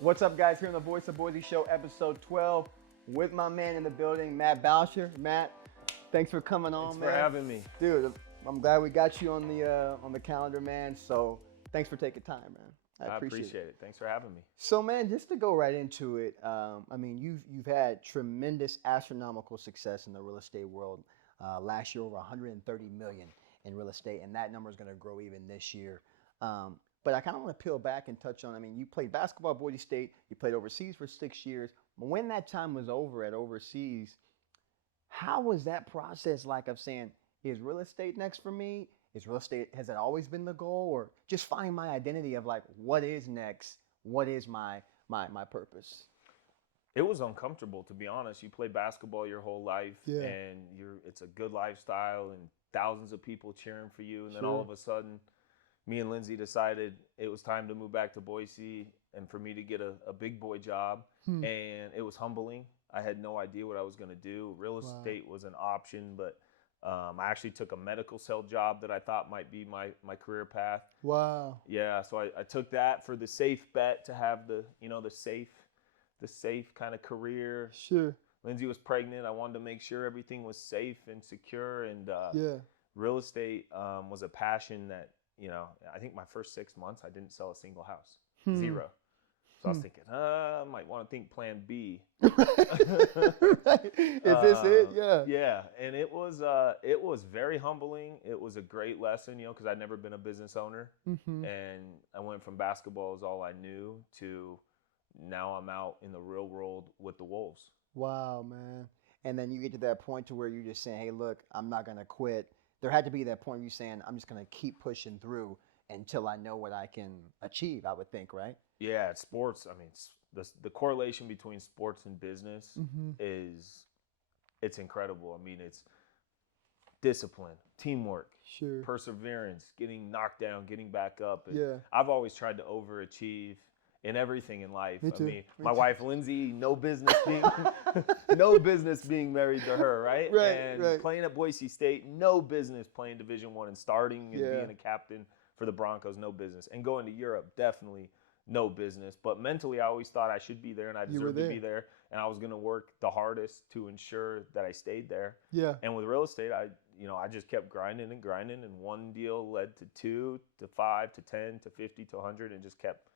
What's up, guys? Here on the Voice of Boise Show, episode 12, with my man in the building, Matt Bauscher. Matt, thanks for coming on, Thanks man. for having me. Dude, I'm glad we got you on the calendar, man. So thanks for taking time, man. I appreciate it. Thanks for having me. So, man, just to go right into it, I mean, you've had tremendous astronomical success in the real estate world. Last year, over 130 million in real estate, and that number is going to grow even this year. But I kind of want to peel back and touch on. I mean, you played basketball at Boise State. You played overseas for 6 years. But when that time was over at overseas, how was that process like of saying, is real estate next for me? Is real estate, has that always been the goal? Or just finding my identity of like, what is next? What is my purpose? It was uncomfortable, to be honest. You play basketball your whole life, Yeah. and it's a good lifestyle, and thousands of people cheering for you. And then all of a sudden, me and Lindsay decided it was time to move back to Boise and for me to get a big boy job. And it was humbling. I had no idea what I was going to do. Real estate was an option, but I actually took a medical cell job that I thought might be my career path. Wow. Yeah, so I took that for the safe bet to have the safe kind of career. Sure. Lindsay was pregnant. I wanted to make sure everything was safe and secure. And Yeah. real estate was a passion that, I think my first 6 months, I didn't sell a single house. Zero. So I was thinking, I might want to think plan B. Right. Is this it? Yeah. Yeah, and it was very humbling. It was a great lesson, because I'd never been a business owner. And I went from basketball is all I knew to now I'm out in the real world with the Wolves. Wow, man. And then you get to that point to where you're just saying, hey, look, I'm not going to quit. There had to be that point where you're saying, I'm just going to keep pushing through until I know what I can achieve, I would think, right? Yeah, it's sports. I mean, the correlation between sports and business it's incredible. I mean, it's discipline, teamwork, Sure. perseverance, getting knocked down, geting back up. And Yeah. I've always tried to overachieve in everything in life. Me too. I mean, Me my too. wife Lindsay, no business being married to her, right? Right, And right. playing at Boise State, no business playing Division I and starting and Yeah. being a captain for the Broncos, no business. And going to Europe, definitely no business. But mentally, I always thought I should be there and I You were deserved to there. be there. And I was going to work the hardest to ensure that I stayed there. Yeah. And with real estate, I just kept grinding and grinding, and one deal led to 2 to 5 to 10 to 50 to 100, and just kept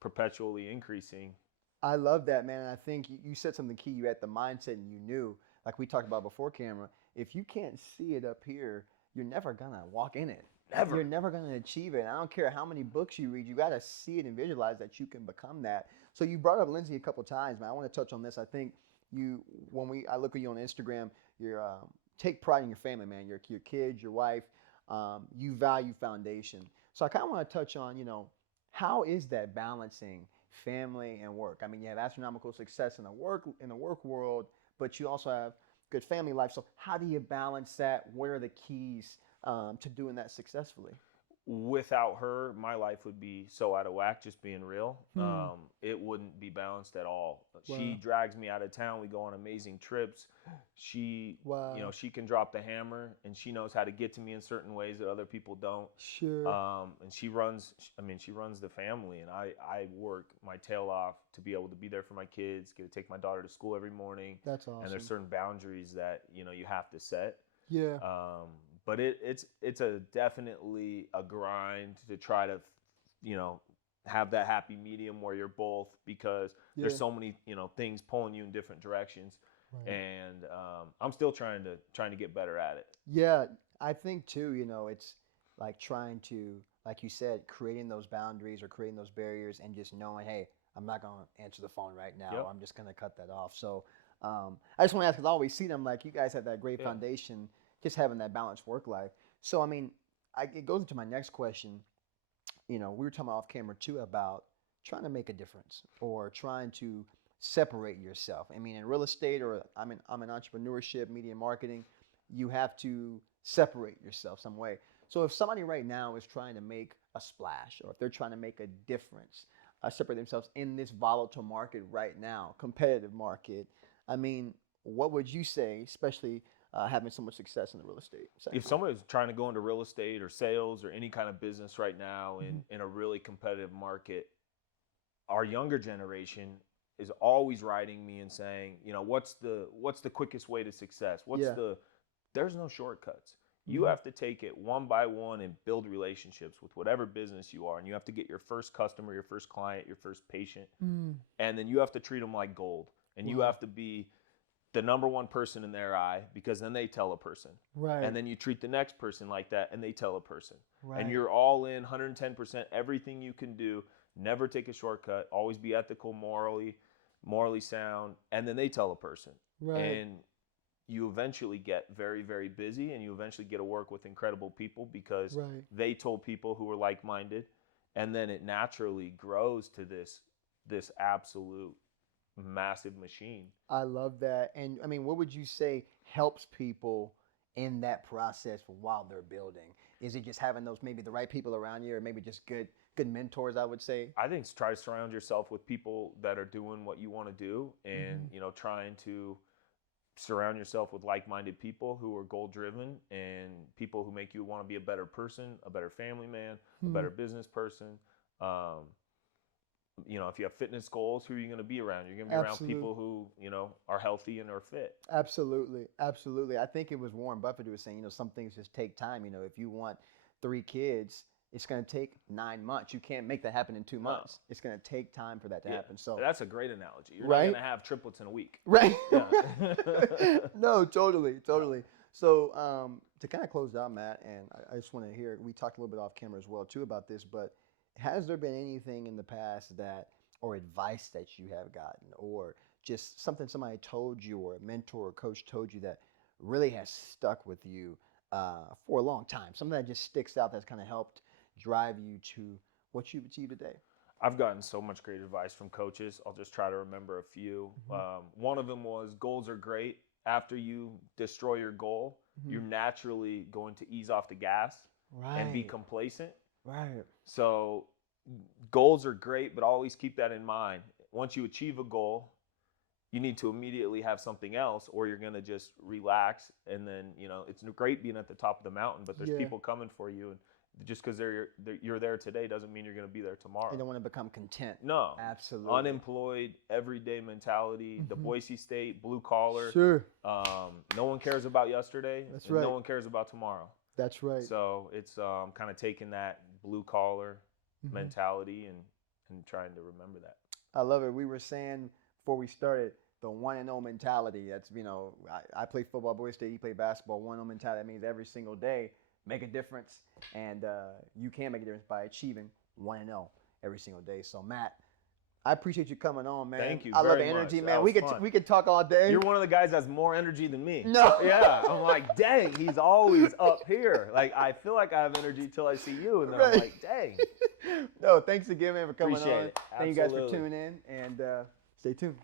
perpetually increasing. I love that, man. And I think you said something key. You had the mindset and you knew, like we talked about before camera, if you can't see it up here, you're never going to walk in it. Never. You're never going to achieve it. And I don't care how many books you read, you got to see it and visualize that you can become that. So you brought up Lindsay a couple times, man. I want to touch on this. I think I look at you on Instagram, you take pride in your family, man. Your kids, your wife, you value foundation. So I kind of want to touch on, how is that balancing family and work? I mean, you have astronomical success in the work world, but you also have good family life. So how do you balance that? What are the keys to doing that successfully? Without her, my life would be so out of whack, just being real. It wouldn't be balanced at all. Wow. She drags me out of town. We go on amazing trips. She, Wow. she can drop the hammer, and she knows how to get to me in certain ways that other people don't. Sure. And she runs the family, and I work my tail off to be able to be there for my kids, get to take my daughter to school every morning. That's awesome. And there's certain boundaries that, you have to set. Yeah. But it's definitely a grind to try to, have that happy medium where you're both, because there's so many, things pulling you in different directions. Right. And I'm still trying to get better at it. Yeah, I think too, it's like trying to, like you said, creating those boundaries or creating those barriers and just knowing, hey, I'm not going to answer the phone right now. Yep. I'm just going to cut that off. So I just want to ask, because I always see them, like you guys have that great foundation, just having that balanced work life. So, I mean, it goes into my next question. We were talking off camera too about trying to make a difference or trying to separate yourself. I mean, in real estate, or I'm in entrepreneurship, media marketing, you have to separate yourself some way. So if somebody right now is trying to make a splash, or if they're trying to make a difference, separate themselves in this volatile market right now, competitive market, I mean, what would you say, especially having so much success in the real estate sector? If someone is trying to go into real estate or sales or any kind of business right now in a really competitive market, our younger generation is always writing me and saying, you know, what's the quickest way to success? There's no shortcuts. You have to take it one by one and build relationships with whatever business you are. And you have to get your first customer, your first client, your first patient. And then you have to treat them like gold. And you have to be the number one person in their eye, because then they tell a person. Right. And then you treat the next person like that and they tell a person. Right. And you're all in 110%, everything you can do. Never take a shortcut. Always be ethical, morally sound. And then they tell a person. Right. And you eventually get very, very busy, and you eventually get to work with incredible people because they told people who were like-minded, and then it naturally grows to this absolute massive machine. I love that. And I mean, what would you say helps people in that process while they're building? Is it just having those, maybe the right people around you, or maybe just good mentors, I would say? I think try to surround yourself with people that are doing what you want to do, and you know, trying to surround yourself with like-minded people who are goal-driven and people who make you want to be a better person, a better family man, a better business person. You know, if you have fitness goals, who are you going to be around? You're going to be around people who, you know, are healthy and are fit. Absolutely. Absolutely. I think it was Warren Buffett who was saying, you know, some things just take time. You know, if you want 3 kids, it's going to take 9 months. You can't make that happen in 2 months. It's going to take time for that to happen. So that's a great analogy. You're not going to have triplets in a week. Right. Yeah. No, totally. So to kind of close out, Matt, and I just want to hear, we talked a little bit off camera as well too about this, but has there been anything in the past that, or advice that you have gotten, or just something somebody told you, or a mentor or coach told you, that really has stuck with you for a long time? Something that just sticks out that's kind of helped drive you to what you've achieved today? I've gotten so much great advice from coaches. I'll just try to remember a few. One of them was, goals are great. After you destroy your goal, you're naturally going to ease off the gas and be complacent. Right. So goals are great, but always keep that in mind. Once you achieve a goal, you need to immediately have something else, or you're going to just relax. And then, you know, it's great being at the top of the mountain, but there's people coming for you. And just because you're there today doesn't mean you're going to be there tomorrow. You don't want to become content. No. Absolutely. Unemployed, everyday mentality, the Boise State, blue collar. Sure. No one cares about yesterday. That's right. No one cares about tomorrow. That's right. So it's kind of taking that blue collar mentality and trying to remember that. I love it. We were saying before we started, the 1-0 mentality. That's, you know, I play football, Boise State, you play basketball. 1-0 mentality. That means every single day make a difference, and you can make a difference by achieving 1-0 every single day. So Matt, I appreciate you coming on, man. Thank you. I love the very energy, much. man. We could talk all day. You're one of the guys that's more energy than me. No. Yeah. I'm like, dang, he's always up here. Like, I feel like I have energy till I see you, and then I'm like, dang. No, thanks again, man, for coming Appreciate on. it. Thank you guys for tuning in, and stay tuned.